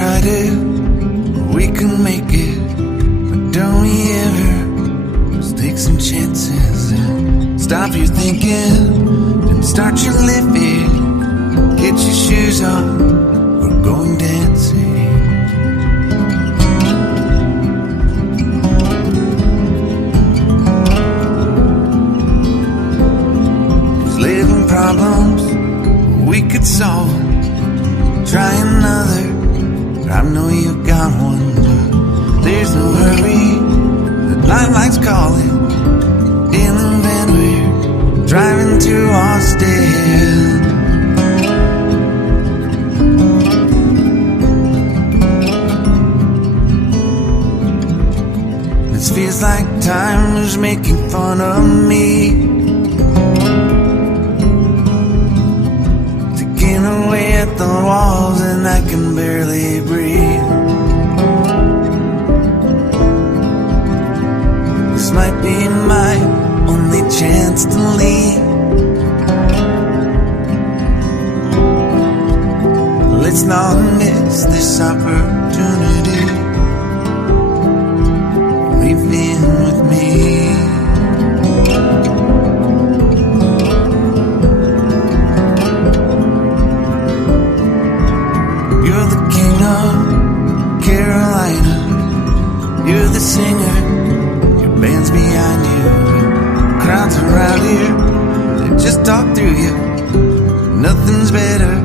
try to, we can make it. But don't we ever just take some chances and stop your thinking and start your living. Get your shoes on, we're going dancing. There's living problems we could solve. Try another, but I know you got one. But there's no hurry, the lifelight's calling. In the van we're driving to Austin. This feels like time is making fun of me, away at the walls and I can barely breathe. This might be my only chance to leave. Let's not miss this opportunity. Leave in with me. Carolina, you're the singer, your band's behind you, crowds around here, they just talk through you. Nothing's better